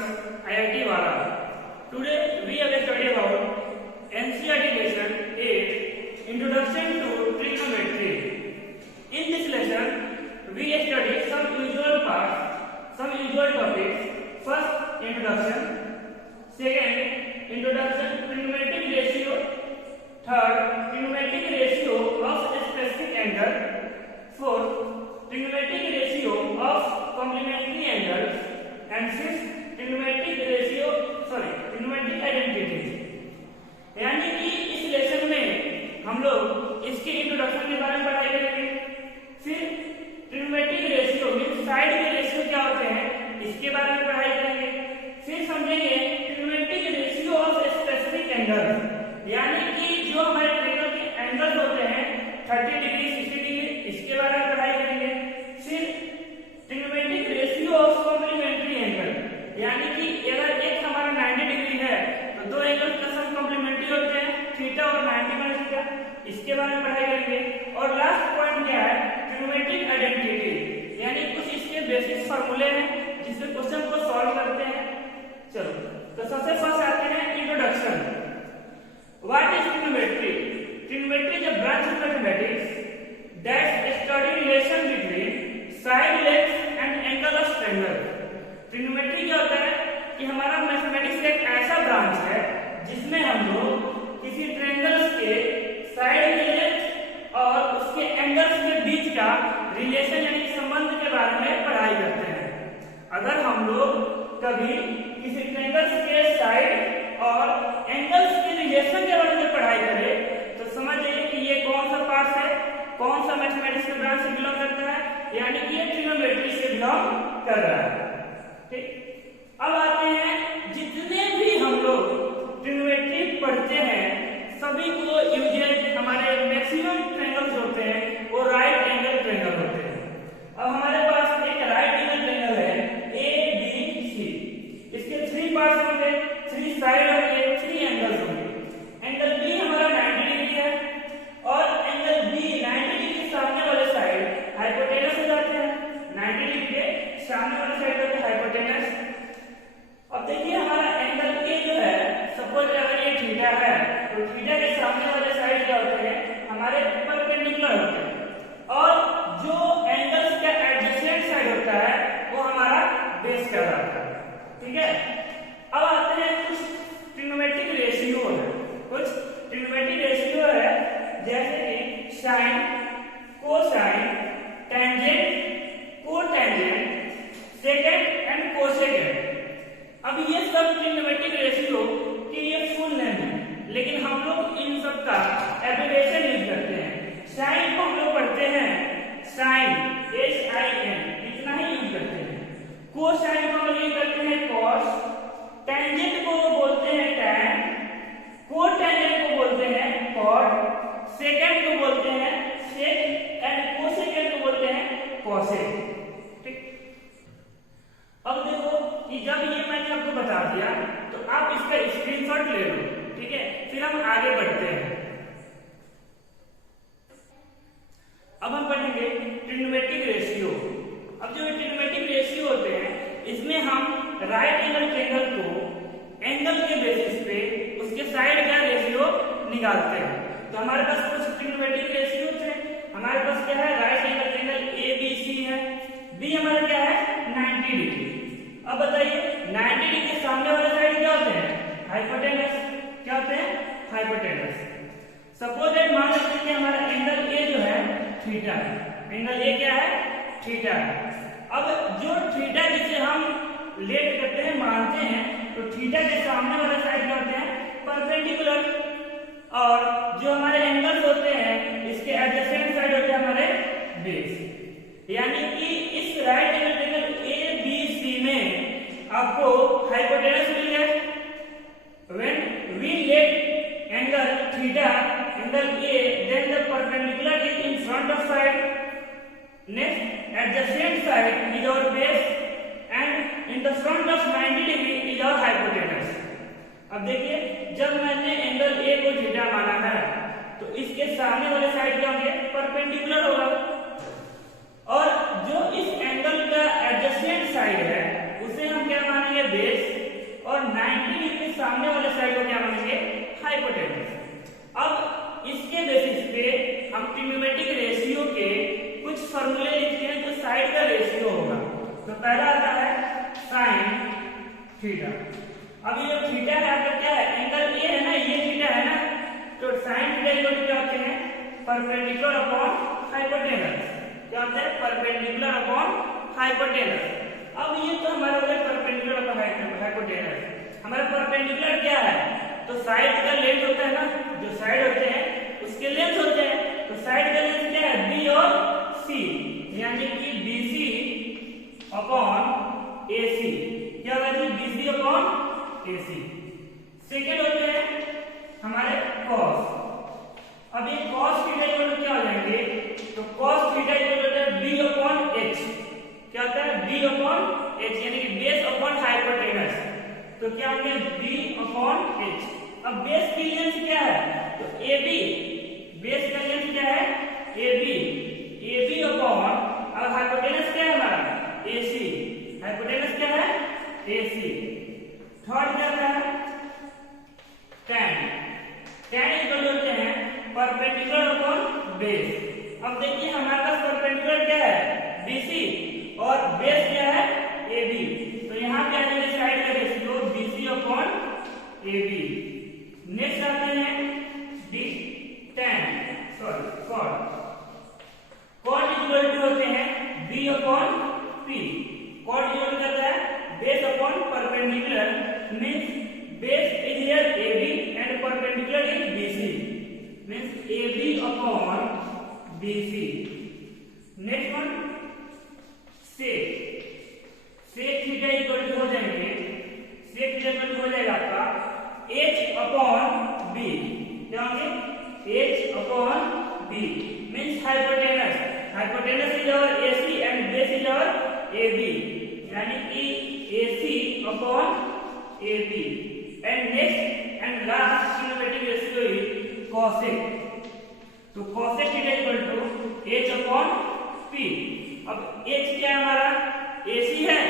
students, IIT Wala. Today we have studied about NCERT lesson 8, Introduction to Trigonometry. In this lesson, we study some usual parts, some usual topics. First, introduction. Second, introduction to trigonometric ratio. Third, trigonometric ratio of a specific angle. Fourth, trigonometric ratio of complementary angles. And fifth, trigonometric identity. यानी कि इस lesson में हम लोग इसके introduction के बारे में पढ़ाई करेंगे, फिर ट्रिग्नोमेट्रिक रेशियो मींस साइड के रेशियो क्या होते हैं इसके बारे में पढ़ाई करेंगे, फिर समझेंगे trigonometric ratio of specific angle, यानी कि जो हमारे ट्रिगन के एंगल्स होते हैं 30 डिग्री 60 डिग्री, इसके बारे में पढ़ाई करेंगे, फिर trigonometric ratio of complementary angle, यानी कि अगर एक हमारा 90 डिग्री है तो दो एंगल का सम कॉम्प्लीमेंट्री होते हैं थीटा और 90 माइनस थीटा, इसके बारे में पढ़ाई करेंगे। और लास्ट पॉइंट क्या है, ट्रिग्नोमेट्रिक आइडेंटिटी, यानी कुछ इसके बेसिक फार्मूले हैं जिससे क्वेश्चन को सॉल्व करते हैं। चलो तो सबसे फर्स्ट आते हैं introduction. What is trigonometry? Trigonometry is a branch of mathematics that study relation between side length and angle of triangle. Trigonometry क्या होता है कि हमारा मैथमेटिक्स का एक ऐसा ब्रांच है जिसमें हम लोग किसी ट्रायंगल्स के साइड की लेंथ और उसके एंगल्स के बीच का रिलेशन यानी संबंध के बारे में पढ़ाई करते हैं। अगर हम लोग कभी किसी ट्रायंगल्स के साइड और एंगल्स के रिलेशन के बारे में पढ़ाई करें तो समझ जाइए कि ये कौन सा पार्ट है, कौन सा मैथमेटिक्स के ब्रांच से बिलोंग करता है, यानी कि ये ट्रिग्नोमेट्री से बिलोंग कर रहा है। ठीक, अब आते हैं जितने भी हम लोग ट्रिग्नोमेट्री पढ़ते हैं सभी को यूजुअली हमारे मैक्सिमम ट्रायंगल्स होते हैं वो राइट एंगल ट्रायंगल होते हैं। अब हमारे पास एक राइट एंगल ट्रायंगल है ABC, इसके 3 पार्ट्स होंगे, 3 साइड होंगे, 3 एंगल्स होंगे। एंगल B हमारा 90 डिग्री है और एंगल B 90 डिग्री के सामने वाले साइड हाइपोटेनस हो जाते हैं, 90 डिग्री के सामने वाले साइड होते हैं हाइपोटेनस। अब देखिए हमारा एंगल A जो है, सपोज अगर ये थीटा है तो थीटा के सामने वाले साइड क्या होते हैं हमारे परपेंडिकुलर होते हैं, और जो एंगल्स का एडजेसेंट साइड होता है वो हमारा बेस कहलाता है। ठीक है, अब आते हैं कुछ ट्रिग्नोमेट्रिक रेशियो है, कुछ ट्रिग्नोमेट्रिक रेशियो है जैसे कि sine, cosine, tangent, cotangent, secant and cosecant. अब ये सब ट्रिग्नोमेट्रिक रेशियो की ये फुल नेम है, लेकिन हम लोग इन सब का एब्रिविएशन यूज करते हैं। साइन को हम लोग पढ़ते हैं साइन, SIN, इतना ही यूज करते हैं। कोसाइन को हम लोग यूज करते हैं कॉस, टेंजेंट को बोलते हैं टैन, कोटेंजेंट को बोलते हैं कॉट, सेकेंड को बोलते हैं सेक एंड कोसेकेंड को बोलते हैं कोसेक। ठीक, अब देखो कि जब ये मैंने आपको बता दिया तो आप इसका स्क्रीनशॉट ले लो, ठीक है, फिर हम आगे बढ़ते हैं। अब हम पढ़ेंगे ट्रिग्नोमेट्रिक रेशियो। अब जो ट्रिग्नोमेट्रिक रेशियो होते हैं इसमें हम राइट एंगल ट्रायंगल को एंगल के बेसिस पे उसके साइड का रेशियो निकालते हैं। तो हमारे पास कुछ ट्रिग्नोमेट्रिक रेशियो थे, हमारे पास क्या है राइट एंगल ट्रायंगल ABC है, B हमारा क्या है 90 डिग्री। अब बताइए 90 डिग्री के सामने वाले साइड क्या होते हैं हाइपोटेनस, क्या होते हैं हाइपोटेनस। सपोज दैट मान लेते हैं कि हमारा एंगल A जो है थीटा है, एंगल A क्या है थीटा है। अब जो थीटा जिसे हम लेट करते हैं मानते हैं तो थीटा के सामने वाले साइड क्या होते हैं परपेंडिकुलर, और जो हमारे एंगल्स होते हैं इसके एडजेसेंट साइड होते हैं हमारे बेस। यानी कि इस राइट एंगल ट्रायंगल ABC में आपको हाइपोटेनस मिल गया। When we let angle theta, angle A, then the perpendicular is in front of side. Next, adjacent side is our base, and in the front of 90 degree is our hypotenuse. अब देखिए जब मैंने angle A को theta माना है तो इसके सामने वाले साइड क्या होंगे परपेंडिकुलर होगा, और जो इस एंगल का एडजेसेंट साइड है उसे हम क्या मानेंगे बेस, थीटा। अब ये जो थीटा है आपका क्या है, एंगल ये है ना, ये थीटा है ना, तो साइन थीटा इक्वल टू क्या होते हैं, परपेंडिकुलर अपॉन हाइपोटेनस। क्या होता है, परपेंडिकुलर अपॉन हाइपोटेनस। अब ये तो हमारा हो गया परपेंडिकुलर अपॉन हाइपोटेनस। हमारा परपेंडिकुलर क्या है, तो साइड का लेंथ होता है ना, जो साइड होते हैं उसके लेंथ होते हैं, तो साइड का लेंथ क्या है, बी और सी, यानी कि बीसी अपॉन एसी। क्या होगा जी, बीसी अपॉन एसी। सेकेंड होते हैं हमारे कॉस। अब ये कॉस थीटा इक्वल टू क्या हो जाएंगे, तो कॉस थीटा इक्वल होता है बी अपॉन एच। क्या होता है, बी अपॉन एच, यानी कि बेस अपॉन हाइपोटेनस। तो क्या होंगे, बी अपॉन एच। अब बेस की लेंथ क्या है, तो ए बी, बेस का लेंथ क्या है, ए बी अपॉन, अब हाइपोटेनस क्या है हमारा, ए सी, हाइपोटेनस क्या है, ए सी। थर्ड क्या है, tan, tan इक्वल होते हैं परपेंडिकुलर अपॉन बेस। अब देखिए हमारे पास परपेंडिकुलर क्या है, बीसी, और बेस क्या है, ए बी, तो यहाँ पे आ जाएगा साइड का ratio BC upon A B. Next आते हैं the cot. Cot equal to होते हैं B upon P. Cot equal करता है base upon perpendicular, means base is here A B and perpendicular is BC, means A B upon BC. Next one sec theta equal to हो जाएंगे, सेक theta equal to हो जाएगा आपका h upon b। क्या होंगे, h upon b, means hypotenuse. Hypotenuse is our AC and base is our AB, यानी कि AC upon AB। And next and last trigonometric ratio is cosec। तो cosec theta equal to h upon p। अब h क्या है हमारा, AC है,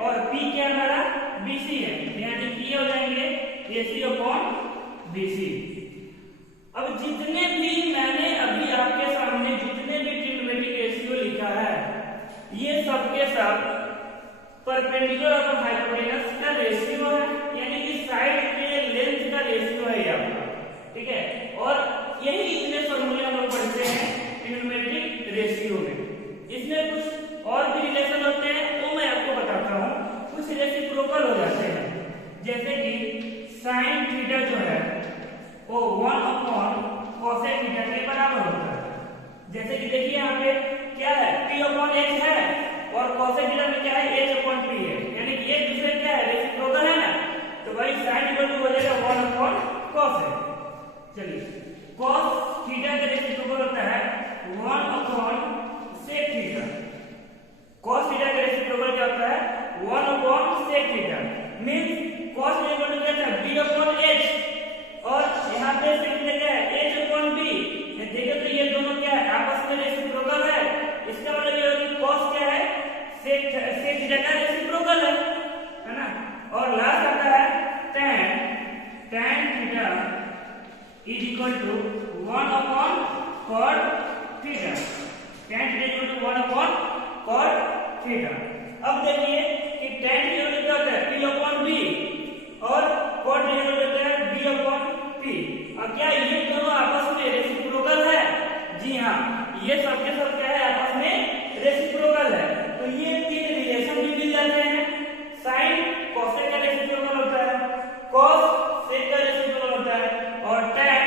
और p क्या है हमारा, BC है, यानी कि ये हो जाएंगे AC अपॉन BC। अब जितने भी मैंने अभी आपके सामने जितने भी ट्रिग्नोमेट्रिक रेशियो लिखा है, ये सब के सब परपेंडिकुलर अपॉन हाइपोटेनस का रेशियो है, यानी कि साइड के लेंथ का रेशियो है ये आपका, ठीक है। और यही इतने फॉर्मूले हम लोग पढ़ते हैं ट्रिग्नोमेट्रिक रेशियो में। इसमें कुछ और भी रिलेशन होते हैं, वो मैं आपको बताता हूँ। कुछ रेसिप्रोकल हो जाते हैं, जैसे कि साइन थीटा जो है वो 1 अपॉन कोसेक थीटा के बराबर होता है। जैसे कि देखिए यहाँ पे क्या है, p अपॉन h है, और कोसेक थीटा में क्या है, h अपॉन p है, यानी कि एक दूसरे क्या है, रेसिप्रोकल है ना, तो भाई साइन इक्वल टू हो जाएगा 1 अपॉन कोसेक। चलिए cos थीटा का रेसिप्रोकल होता है 1 upon sec theta. cos theta का रेसिप्रोकल क्या होता है, 1 upon sec theta, means cos equal to क्या है, b अपॉन h, और यहाँ पे सेक थीटा क्या है, h अपॉन b। देखिए तो ये दोनों क्या है, आपस में रेसिप्रोकल है। इसका मतलब ये है कि cos क्या है, सेक थीटा का रेसिप्रोकल है ना। और लास्ट आता है tan theta is equal to 1 upon cot theta. tan theta equal to 1 upon cot theta. अब देखिए कि tan की वैल्यू क्या होता है, p अपॉन b, और cot की वैल्यू होता है b अपॉन p। अब क्या ये दोनों आपस में रेसिप्रोकल है? जी हाँ, ये सब के सब क्या है, आपस में रेसिप्रोकल है। तो ये तीन रिलेशन भी मिल जाते हैं। साइन कोसेक का रेसिप्रोकल होता है, cos सेक का रेसिप्रोकल होता है, और tan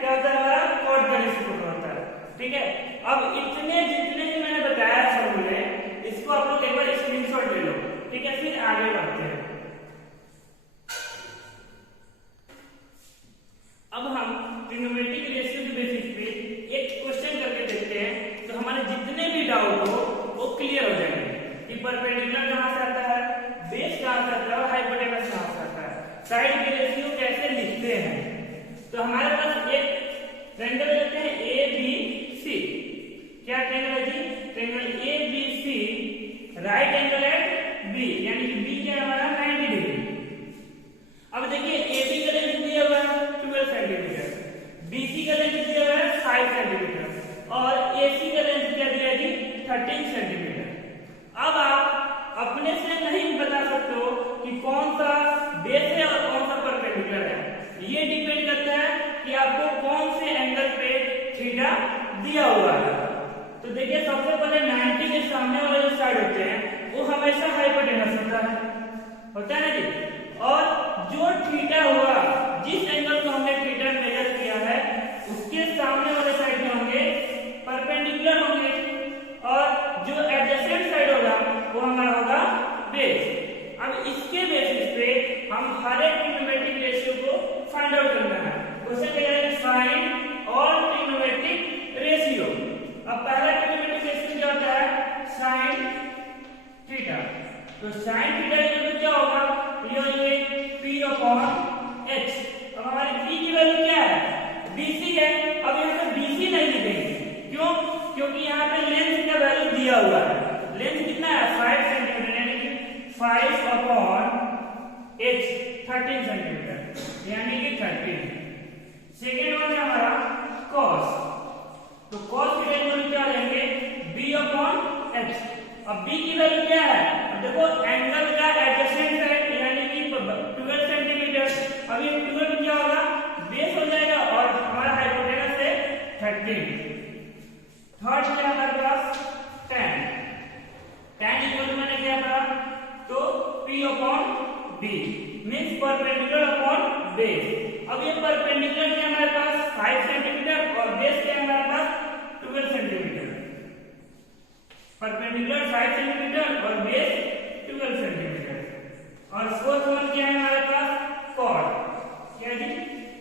क्या होता है हमारा, cot का रेसिप्रोकल होता है। ठीक है, अब इतने जितने भी मैंने बताया फॉर्मूले, इसको आप लोग एक बार स्क्रीनशॉट ले लो, ठीक है, फिर आगे बढ़ते हैं। अब हम ट्रिग्नोमेट्रिक रेशियो के बेसिस पे एक क्वेश्चन करके देखते हैं, तो हमारे जितने भी डाउट हो वो क्लियर हो जाएंगे कि परपेंडिकुलर कहां से आता है, बेस कहां से आता है, और हाइपोटेनस कहां से आता है, साइड के रेशियो कैसे लिखते हैं। तो हमारे पास एक ट्रायंगल लेते हैं ABC। क्या ट्रायंगल है जी, triangle ABC right angle at B, यानी कि B क्या है हमारा 90 डिग्री। अब देखिए AB का लेंथ दिया हुआ है 12 सेंटीमीटर, BC का लेंथ दिया हुआ है 5 सेंटीमीटर, और AC का लेंथ क्या दिया है जी 13 सेंटीमीटर। अब आप अपने से नहीं बता सकते हो कि कौन सा ये डिपेंड करता है कि आपको कौन से एंगल पे थीटा दिया हुआ है। तो देखिए सबसे पहले 90 के सामने वाले जो साइड होते हैं वो हमेशा हाइपोटेनस होता है ना जी। और जो थीटा हुआ, जिस एंगल को हमने थीटा मेजर किया है उसके सामने वाले साइड में होंगे परपेंडिकुलर होंगे, और जो एडजेसेंट साइड होगा वो हमारा होगा बेस। अब इसके बेसिस पे हम हर एक ट्रिग्नोमेट्रिक रेशियो को फाइंड आउट करना है। उसे कहा जाए साइन और ट्रिग्नोमेट्रिक रेशियो। अब पहला ट्रिग्नोमेट्रिक रेशियो क्या होता है? Sine theta. तो साइन थीटा इक्वल क्या होगा? ये हो जाएगा p अपॉन h। अब हमारी p की वैल्यू क्या है? bc है। अब यहाँ पे bc नहीं लिखेंगे, क्यों? क्योंकि यहाँ पे लेंथ का वैल्यू दिया हुआ है। लेंथ कितना है? 5 सेंटीमीटर, यानी कि 5 अपॉन h 13 सेंटीमीटर, यानी कि 13। सेकेंड वन है हमारा cos। तो cos की वैल्यू क्या लेंगे? b upon h। अब b की वैल्यू क्या है? अब देखो एंगल का एडजेसेंट है, यानी कि 12 सेंटीमीटर। अब ये 12 क्या होगा? बेस हो जाएगा, और हमारा हाइपोटेनस है 13। थर्ड क्या हमारे पास? tan। tan इक्वल मैंने क्या पढ़ा? तो p upon b means perpendicular upon base. अब ये परपेंडिकुलर क्या हमारे पास 5 सेंटीमीटर और बेस क्या हमारे पास 12 सेंटीमीटर। परपेंडिकुलर 5 सेंटीमीटर और बेस 12 सेंटीमीटर। और फोर्थ वन क्या है हमारे पास? कॉर्ड। क्या जी?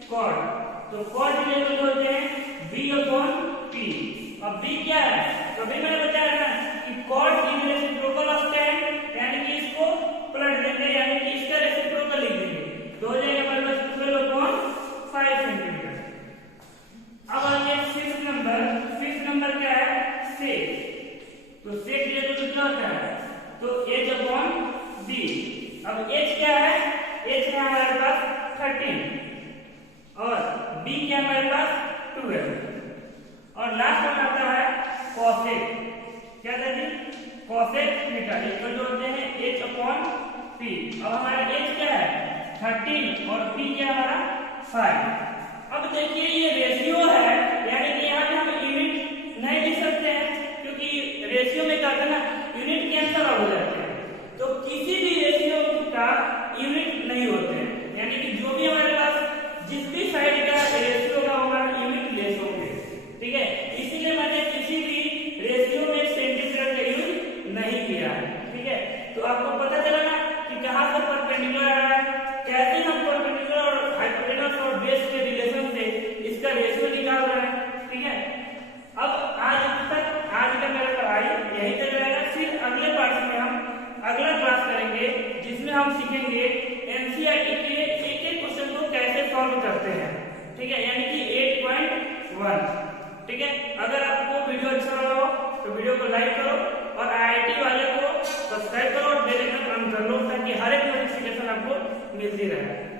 कॉर्ड। तो कॉर्ड इक्वल होते हैं b अपॉन p। अब b क्या है? तो अभी मैंने बताया ना कि कॉर्ड की रेसिप्रोकल ऑफ tan, यानी कि इसको पलट देंगे, यानी कि इसका रेसिप्रोकल लिख देंगे, तो हो जाएगा हमारे पास 12 अपॉन 5 सेंटीमीटर। अब आइए फिफ्थ नंबर क्या है? sec। तो sec इक्वल कितना होता है? तो h अपॉन b। अब h क्या है? h है हमारे पास 13 और b क्या है हमारे पास 12। और लास्ट वन आता है cosec। क्या था जी? cosec थीटा इक्वल होते हैं h अपॉन p। अब हमारा h क्या है? 13 और p क्या हमारा 5। अब देखिए ये रेशियो है, यानी कि यहाँ पे हम यूनिट नहीं लिख सकते हैं, क्योंकि रेशियो में क्या होता है ना, यूनिट कैंसिल आउट हो जाते हैं। तो किसी भी रेशियो का यूनिट नहीं होते हैं, यानी कि जो भी हमारे पास जिस भी साइड का रेशियो का होगा यूनिट लेस होंगे। ठीक है, इसीलिए मैंने किसी भी रेशियो में सेंटीमीटर का यूज नहीं किया है। ठीक है, तो आपको पता चला ना कि कहां से परपेंडिकुलर आ रहा है, कैसे हम परपेंडिकुलर और हाइपोटेनस और बेस के रिलेशन से इसका रेशियो निकाल रहे हैं। ठीक है, अब आज का मेरा पढ़ाई यही तक रहेगा। फिर अगले पार्ट में हम अगला क्लास करेंगे, जिसमें हम सीखेंगे एनसीईआरटी के एक क्वेश्चन को कैसे सॉल्व करते हैं। ठीक है, यानी कि 8.1। ठीक है, अगर आपको वीडियो अच्छा लगा हो तो वीडियो को लाइक करो और आईआईटी वाले को सब्सक्राइब करो और बेल आइकन ऑन कर लो, ताकि हर एक नोटिफिकेशन आपको मिलती रहे।